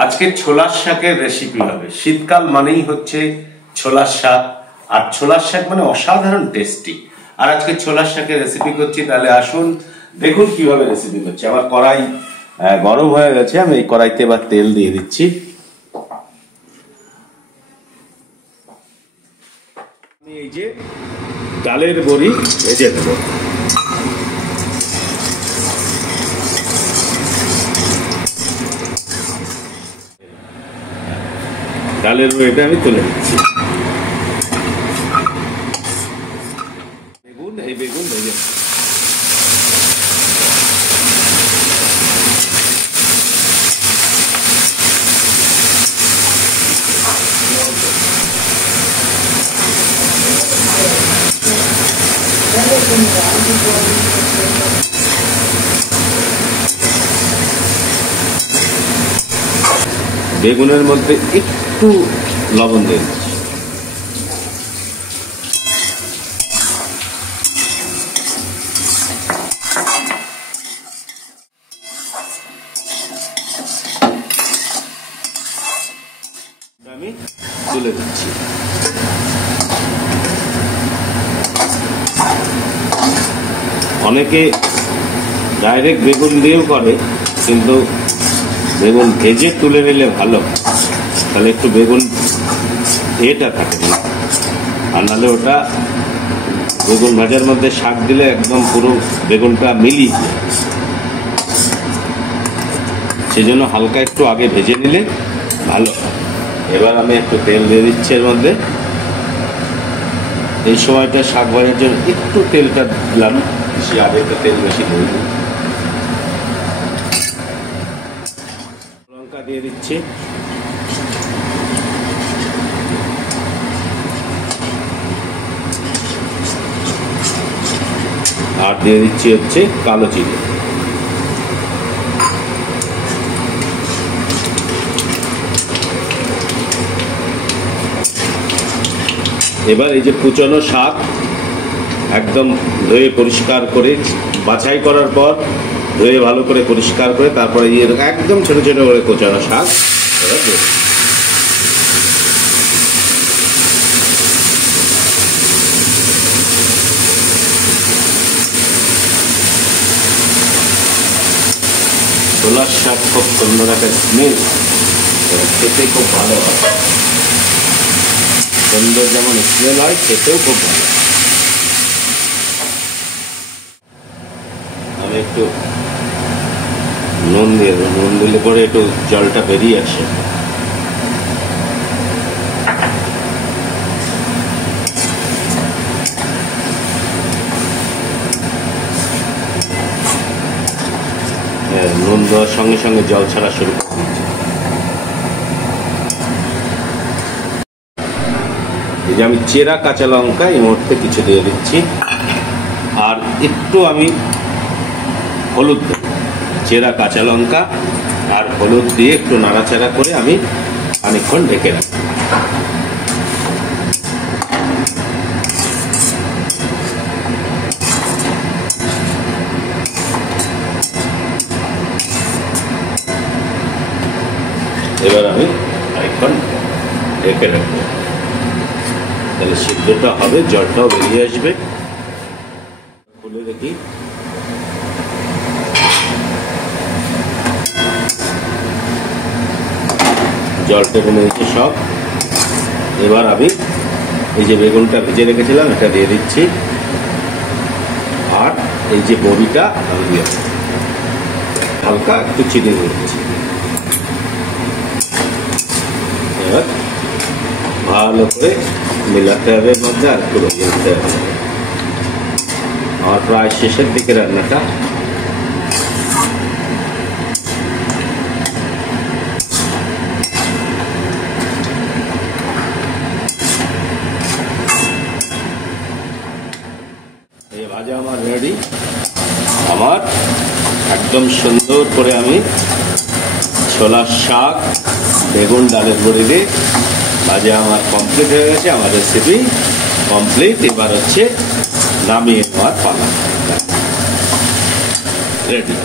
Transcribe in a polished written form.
আজকে ছোলার শাকের রেসিপি হবে। শীতকাল মানেই হচ্ছে ছোলার শাক, আর ছোলার শাক মানে অসাধারণ টেস্টি। আর আজকে ছোলার শাকের রেসিপি করছি, তাহলে আসুন দেখুন কিভাবে রেসিপি করছি। আমার কড়াই গরম হয়ে গেছে, আমি এই কড়াইতে এবার তেল দিয়ে দিচ্ছি। আমি এই যে ডালের বড়ি ভেজে দেব। ডালের বড়িটা আমি তুলে দিচ্ছি। বেগুন ভেজে বেগুনের মধ্যে একটু লবণ দিয়ে দিচ্ছি। আমি তুলে দিচ্ছি। অনেকে ডাইরেক্ট বেগুন দিয়েও করে, কিন্তু বেগুন ভেজে তুলে নিলে ভালো, তাহলে একটু বেগুন এটা থাকে না। আর নাহলে ওটা বেগুন ভাজার মধ্যে শাক দিলে একদম পুরো বেগুনটা মিলিয়ে যায়। সেজন্য হালকা একটু আগে ভেজে নিলে ভালো। এবার আমি একটু তেল দিয়ে দিচ্ছি এর মধ্যে। এই সময়টা শাক ভাজার জন্য একটু তেলটা দিলাম বেশি, আগে তো তেল বেশি দিই। লঙ্কা দিয়ে দিচ্ছি, আর দিয়ে দিচ্ছি হচ্ছে কালো জিরে। এবার এই যে কুচনো শাক একদম ধুয়ে পরিষ্কার করে, বাছাই করার পর ধুয়ে ভালো করে পরিষ্কার করে, তারপরে একদম ছোট ছোট করে কুচনো শাক ছোলার শাক খুব সুন্দর একটা স্মেল, খেতে খুব ভালো হয়। সুন্দর যেমন স্মেল হয়, খেতেও খুব ভালো। আমি একটু নুন দিয়ে দেবো, নুন দিলে পরে একটু জলটা বেরিয়ে আসে। নুন দেওয়ার সঙ্গে সঙ্গে জল ছাড়া শুরু করে দিচ্ছি। এই যে আমি চেরা কাঁচা লঙ্কা এই মুহূর্তে কিছু দিয়ে দিচ্ছি, আর একটু আমি হলুদ দেব। চেরা কাঁচা লঙ্কা আর হলুদ দিয়ে একটু নাড়াচাড়া করে আমি খানিকক্ষণ ঢেকে রাখি। এবার আমি খানিকক্ষণ ঢেকে রাখবো, তাহলে সিদ্ধটা হবে, জলটাও বেরিয়ে আসবে। খুলে দেখি, জলটা কমে গেছে সব। এবার আমি এই যে বেগুনটা ভেজে রেখেছিলাম এটা দিয়ে দিচ্ছি, আর এই যে বড়িটা আমি দিয়ে হালকা একটু চিনি দিয়ে দিচ্ছি। এবার ভালো করে মিলাতে হবে, এর মধ্যে আর একটু ভেজে নিতে হবে। আমার প্রায় শেষের দিকে রান্নাটা। এই ভাজা আমার রেডি। আমার একদম সুন্দর করে আমি ছোলার শাক বেগুন ডালের বড়ি দিয়ে ভাজা আমার কমপ্লিট হয়ে গেছে। আমার রেসিপি কমপ্লিট। এবার হচ্ছে নামিয়ে নেওয়ার পালা, রেডি।